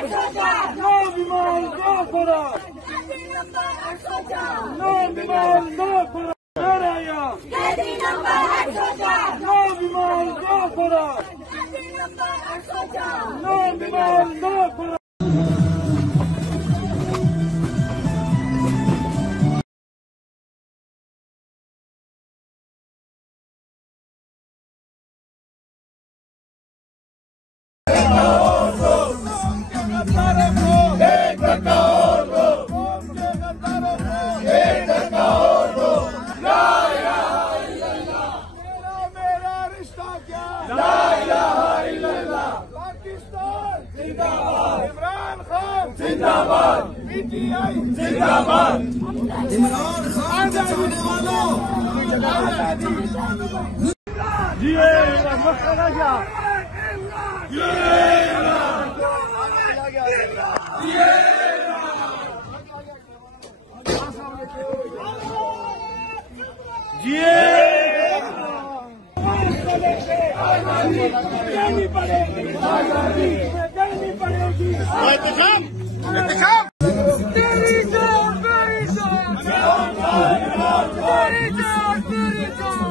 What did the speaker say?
No Bimal, no Farah. No Bimal, no Farah. Naraya. No Bimal, no Farah. No Bimal, no Farah. जिंदाबाद, PTI जिंदाबाद, इमरान खान बचाने वालों जिए मस्ताना क्या जिए देनी पड़ेगी, देनी पड़ेगी। तेरी जान मेरी जान, तेरी जान मेरी जान।